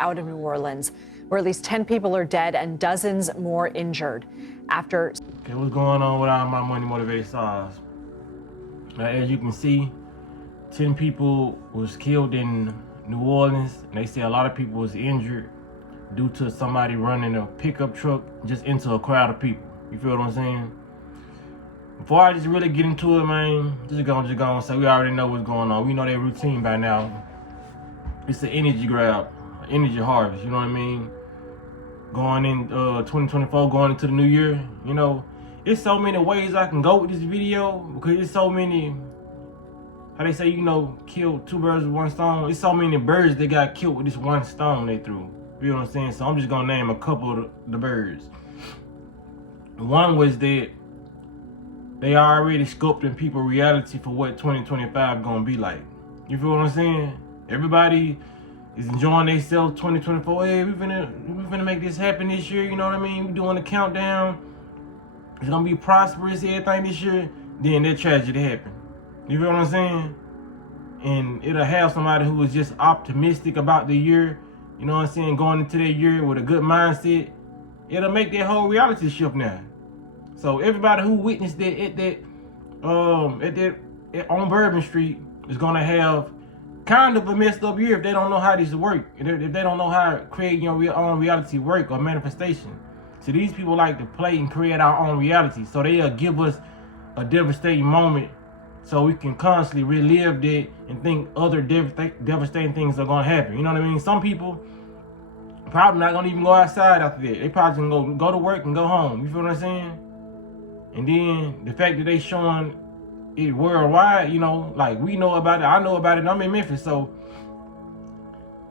out of New Orleans, where at least 10 people are dead and dozens more injured after. Okay, what's going on with all my money motivated stars? As you can see, 10 people was killed in New Orleans, and they say a lot of people was injured due to somebody running a pickup truck just into a crowd of people. You feel what I'm saying? Before I just really get into it, man, just gonna say we already know what's going on. We know their routine by now. It's an energy grab, energy harvest, you know what I mean? Going in 2024, going into the new year, you know, it's so many ways I can go with this video because it's so many, how they say, you know, kill two birds with one stone. It's so many birds that got killed with this one stone they threw. You know what I'm saying? So I'm just gonna name a couple of the birds. One was that they already sculpting people reality for what 2025 gonna be like. You feel what I'm saying? Everybody is enjoying themselves 2024. Hey, we finna make this happen this year, you know what I mean? We doing the countdown. It's gonna be prosperous, everything this year. Then that tragedy happened. You feel what I'm saying? And it'll have somebody who is just optimistic about the year, you know what I'm saying, going into that year with a good mindset. It'll make that whole reality shift now. So everybody who witnessed that on Bourbon Street is gonna have kind of a messed up year if they don't know how this work. If they don't know how creating your own reality work or manifestation. So these people like to play and create our own reality. So they'll give us a devastating moment so we can constantly relive that and think other devastating things are gonna happen. You know what I mean? Some people probably not gonna even go outside after that. They probably gonna go to work and go home. You feel what I'm saying? And then the fact that they showing it worldwide, you know, like we know about it, I know about it, I'm in Memphis, so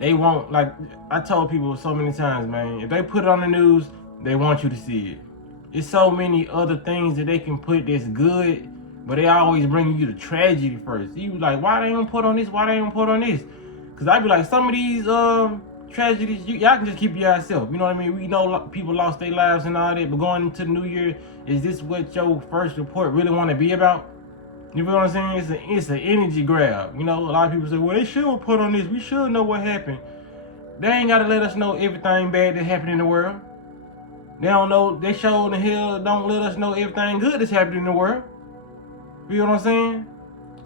they won't, like I told people so many times, man, if they put it on the news, they want you to see it. It's so many other things that they can put that's good, but they always bring you the tragedy first. You like, why they don't put on this? Why they don't put on this? Because I be like, some of these tragedies, y'all can just keep to yourself. You know what I mean? We know people lost their lives and all that, but going into the new year, is this what your first report really want to be about? You feel what I'm saying? It's an energy grab. You know, a lot of people say, well, they should put on this. We should know what happened. They ain't got to let us know everything bad that happened in the world. They don't know. They sure the hell don't let us know everything good that's happening in the world. You know what I'm saying?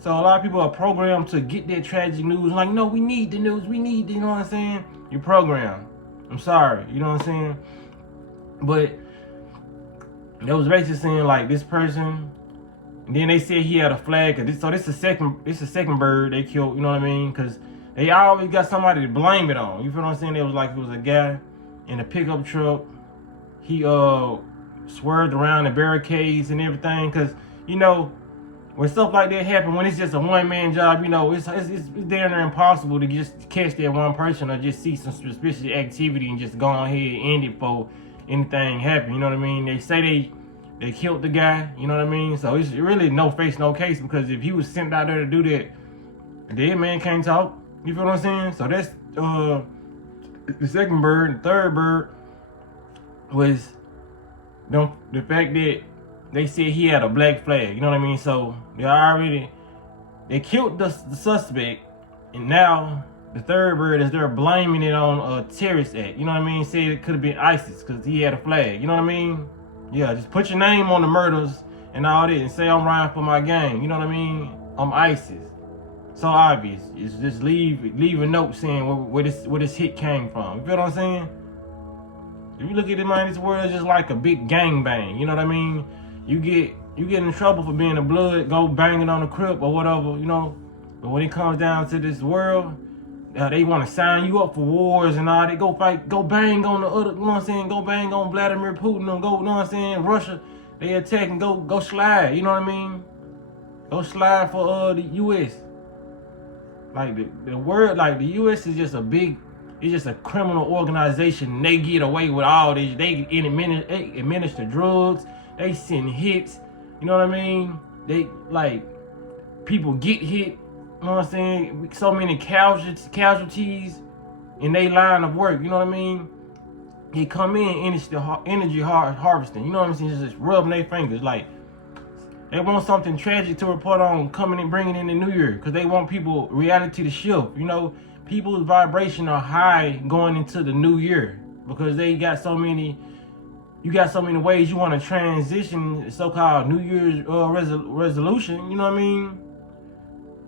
So a lot of people are programmed to get that tragic news. Like, no, we need the news. We need the, you know what I'm saying? You're programmed. I'm sorry. You know what I'm saying? But they was basically saying, like, this person, and then they said he had a flag. So this is the second bird they killed, you know what I mean? Because they always got somebody to blame it on. You feel what I'm saying? It was like it was a guy in a pickup truck. He swerved around the barricades and everything. Because, you know, when stuff like that happen, when it's just a one-man job, you know, it's damn near impossible to just catch that one person or just see some suspicious activity and just go ahead and end it before anything happen. You know what I mean? They say they killed the guy. You know what I mean? So it's really no face, no case, because if he was sent out there to do that, the dead man can't talk. You feel what I'm saying? So that's the second bird. The third bird was the fact that they said he had a black flag. You know what I mean? So they killed the suspect, and now the third bird is they're blaming it on a terrorist act. You know what I mean? Say it could have been ISIS because he had a flag. You know what I mean? Yeah, just put your name on the murders and all that and say I'm riding for my gang. You know what I mean? I'm ISIS. So obvious. It's just leave a note saying where this hit came from. You feel what I'm saying? If you look at it, man, this world is just like a big gangbang. You know what I mean? You get in trouble for being a blood, go banging on a crip or whatever, you know. But when it comes down to this world, they want to sign you up for wars and all. They go fight, go bang on the other, you know what I'm saying? Go bang on Vladimir Putin and go, you know what I'm saying? Russia, they attack and go slide, you know what I mean? Go slide for the U.S. Like the word, like the U.S. is just it's just a criminal organization. They get away with all this. They administer drugs. They send hits. You know what I mean? They, like, people get hit. You know what I'm saying? So many casualties in their line of work. You know what I mean? They come in and it's the energy harvesting. You know what I'm saying? Just rubbing their fingers. Like, they want something tragic to report on coming and bringing in the new year. Because they want people, reality to shift. You know? people's vibration are high going into the new year because they got so many. You got so many ways you want to transition so-called New Year's resolution. You know what I mean?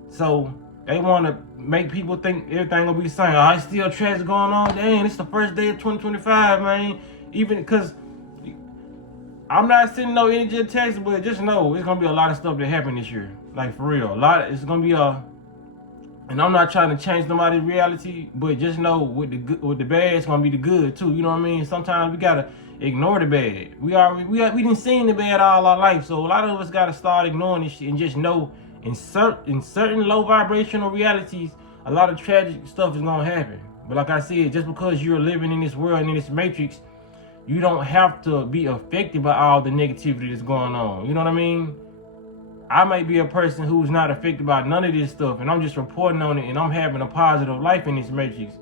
So they want to make people think everything gonna be the same. I still tragic going on. Dang, it's the first day of 2025, man. Even because I'm not sending no energy attacks, but just know it's gonna be a lot of stuff that happen this year. Like for real, it's gonna be and I'm not trying to change nobody's reality, but just know with the bad, it's gonna be the good too. You know what I mean? Sometimes we gotta ignore the bad. We didn't see the bad all our life, so a lot of us gotta start ignoring this shit and just know in certain low vibrational realities, a lot of tragic stuff is gonna happen. But like I said, just because you're living in this world and in this matrix, you don't have to be affected by all the negativity that's going on. You know what I mean? I might be a person who's not affected by none of this stuff, and I'm just reporting on it, and I'm having a positive life in this matrix.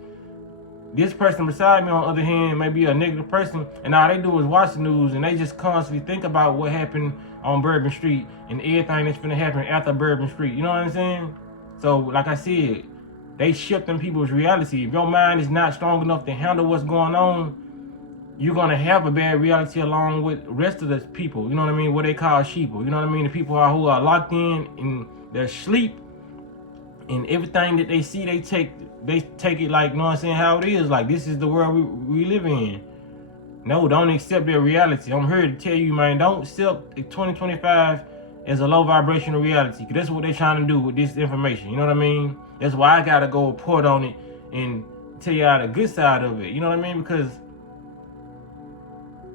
This person beside me, on the other hand, may be a negative person, and all they do is watch the news, and they just constantly think about what happened on Bourbon Street and everything that's gonna happen after Bourbon Street. You know what I'm saying? So, like I said, they shifting people's reality. If your mind is not strong enough to handle what's going on, you're gonna have a bad reality along with the rest of the people. You know what I mean? What they call sheeple. You know what I mean? The people who are locked in their sleep, and everything that they see, they take it like, you know what I'm saying, how it is. Like, this is the world we live in. No, don't accept their reality. I'm here to tell you, man, don't accept 2025 as a low vibrational reality, because that's what they're trying to do with this information. You know what I mean? That's why I gotta go report on it and tell y'all the good side of it. You know what I mean? Because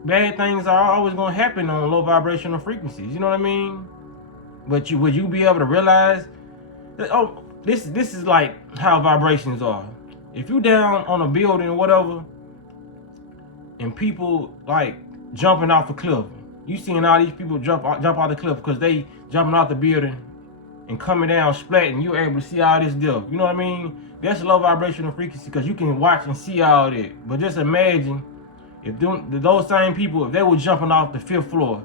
bad things are always gonna happen on low vibrational frequencies. You know what I mean? But would you be able to realize that, oh, this is like how vibrations are. If you down on a building or whatever, and people like jumping off a cliff, you seeing all these people jump off the cliff because they jumping off the building and coming down splat, and you're able to see all this stuff. You know what I mean? That's low vibrational frequency because you can watch and see all that. But just imagine if those same people, if they were jumping off the 5th floor,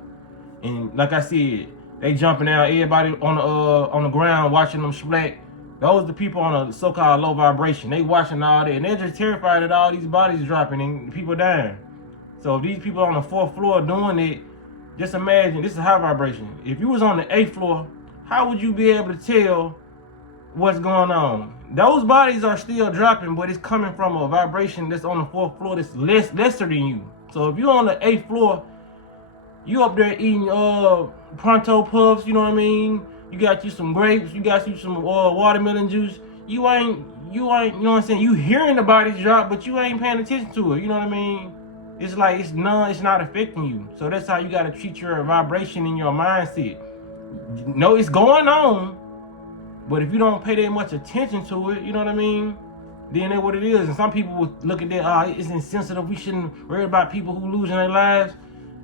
and like I said, they jumping out, everybody on the ground watching them splat. Those are the people on a so-called low vibration. They watching all that, and they're just terrified that all these bodies dropping and people dying. So if these people on the 4th floor doing it, just imagine, this is high vibration. If you was on the 8th floor, how would you be able to tell what's going on? Those bodies are still dropping, but it's coming from a vibration that's on the 4th floor that's lesser than you. So if you're on the 8th floor, you up there eating pronto puffs, you know what I mean? You got you some grapes, you got you some watermelon juice. You ain't, you know what I'm saying? You hearing the bodies drop, but you ain't paying attention to it, you know what I mean? It's like it's not affecting you. So that's how you gotta treat your vibration in your mindset. No, it's going on, but if you don't pay that much attention to it, you know what I mean? Then that's what it is. And some people would look at that, it's insensitive. We shouldn't worry about people who losing their lives.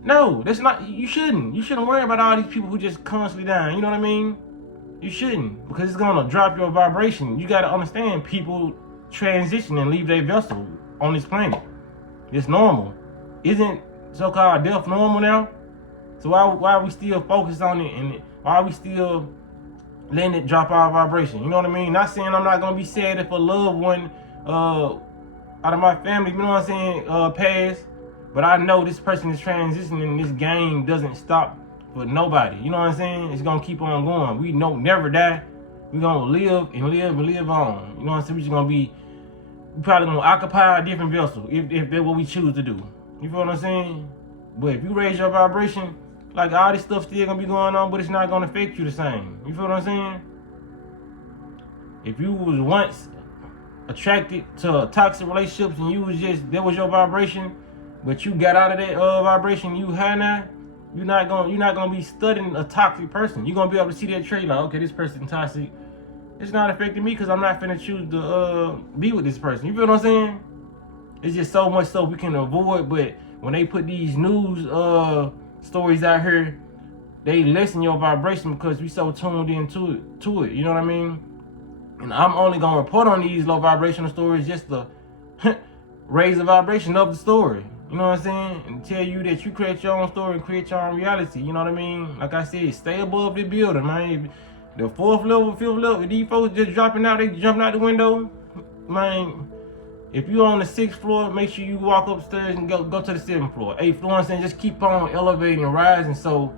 No, that's not. You shouldn't. You shouldn't worry about all these people who just constantly dying. You know what I mean? You shouldn't, because it's gonna drop your vibration. You gotta understand, people transition and leave their vessel on this planet. It's normal. Isn't so-called death normal now? So why are we still focused on it, and why are we still letting it drop our vibration? You know what I mean? Not saying I'm not gonna be sad if a loved one out of my family, you know what I'm saying, pass. But I know this person is transitioning. This game doesn't stop for nobody. You know what I'm saying? It's gonna keep on going. We know never die. We're gonna live and live and live on. You know what I'm saying? We're just gonna we probably gonna occupy a different vessel if that's what we choose to do. You feel what I'm saying? But if you raise your vibration, like, all this stuff still gonna be going on, but it's not gonna affect you the same. You feel what I'm saying? If you was once attracted to toxic relationships and you was just, that was your vibration, but you got out of that vibration, you high now, you're not gonna be studying a toxic person. You're gonna be able to see that trait, like, okay, this person toxic. It's not affecting me because I'm not finna choose to be with this person. You feel what I'm saying? It's just so much stuff we can avoid, but when they put these news stories out here, they lessen your vibration because we so tuned into it. You know what I mean? And I'm only gonna report on these low vibrational stories just to raise the vibration of the story. You know what I'm saying? And tell you that you create your own story and create your own reality. You know what I mean? Like I said, stay above the building, man. The 4th level, 5th level, these folks just dropping out, they jumping out the window. man, if you're on the 6th floor, make sure you walk upstairs and go to the 7th floor, 8th floor, and just keep on elevating and rising, so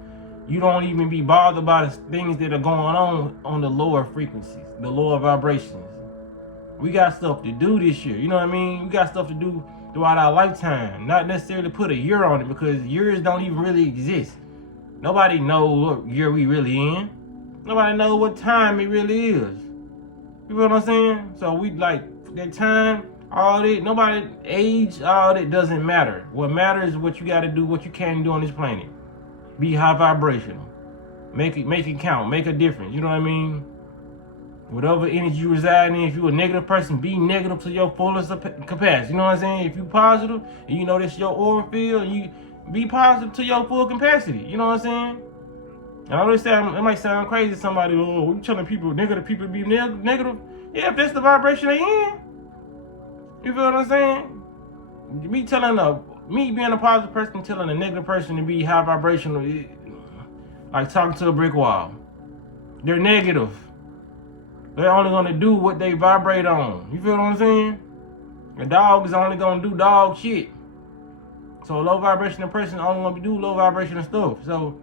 you don't even be bothered by the things that are going on the lower frequencies, the lower vibrations. We got stuff to do this year, you know what I mean? We got stuff to do throughout our lifetime, not necessarily put a year on it, because years don't even really exist. Nobody knows what year we really in. Nobody knows what time it really is. You know what I'm saying? So we like that time, all that, nobody, age, all that doesn't matter. What matters is what you got to do, what you can do on this planet. Be high vibrational. Make it count. Make a difference. You know what I mean? Whatever energy you reside in, if you're a negative person, be negative to your fullest capacity. You know what I'm saying? If you positive, and you know that's your aura field, you be positive to your full capacity. You know what I'm saying? And I always say, it might sound crazy to somebody, oh, you telling people, negative people be negative? Yeah, if that's the vibration they in. You feel what I'm saying? Me being a positive person telling a negative person to be high vibrational, like talking to a brick wall. They're negative. They're only gonna do what they vibrate on. You feel what I'm saying? A dog is only gonna do dog shit. So a low vibrational person only gonna do low vibrational stuff. So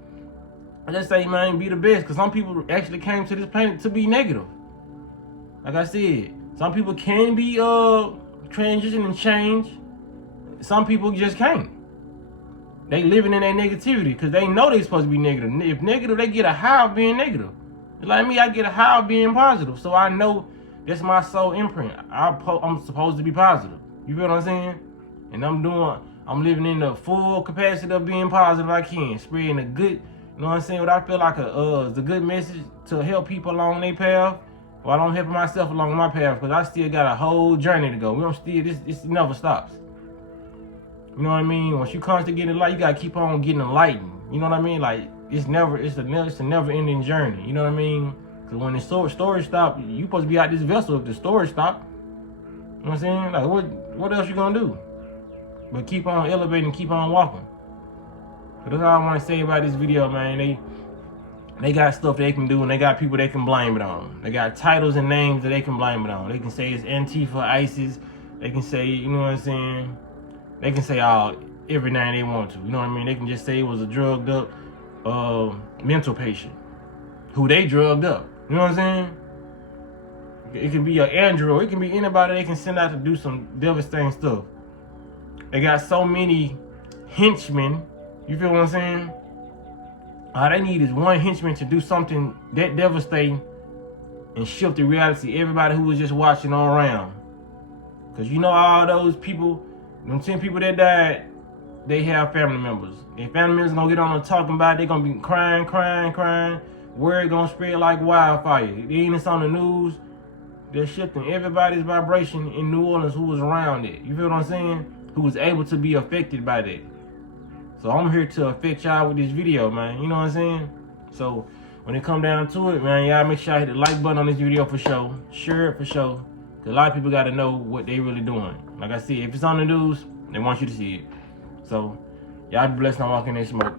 I just say, man, be the best, because some people actually came to this planet to be negative. Like I said, some people can be transition and change. Some people just can't. They living in their negativity because they know they're supposed to be negative. If negative, they get a high of being negative. Like me, I get a high of being positive. So I know that's my soul imprint. I'm supposed to be positive. You feel what I'm saying? And I'm living in the full capacity of being positive I can. Spreading the good, you know what I'm saying? What I feel like is a good message to help people along their path. While I'm helping myself along my path, because I still got a whole journey to go. This never stops. You know what I mean? Once you constantly get enlightened, you gotta keep on getting enlightened. You know what I mean? Like it's a never-ending journey. You know what I mean? Because when the storage stop, you supposed to be out this vessel if the storage stop. You know what I'm saying? Like what else you gonna do? But keep on elevating, keep on walking. So that's all I want to say about this video, man. They got stuff they can do, and they got people they can blame it on. They got titles and names that they can blame it on. They can say it's Antifa, ISIS. They can say, you know what I'm saying? They can say every name they want to. You know what I mean? They can just say it was a drugged up mental patient who they drugged up. You know what I'm saying? It can be an android. It can be anybody they can send out to do some devastating stuff. They got so many henchmen. You feel what I'm saying? All they need is one henchman to do something that devastating and shift the reality. Everybody who was just watching all around. Because you know all those people, them 10 people that died, they have family members. Their family members gonna get on and talking about it. They gonna be crying. Word gonna spread like wildfire. Even it's on the news, they're shifting everybody's vibration in New Orleans who was around it. You feel what I'm saying? Who was able to be affected by that. So I'm here to affect y'all with this video, man. You know what I'm saying? So when it come down to it, man, y'all make sure I hit the like button on this video for sure. Share it for sure. Because a lot of people got to know what they really doing. Like I said, if it's on the news, they want you to see it. So y'all be blessed on walking in smoke.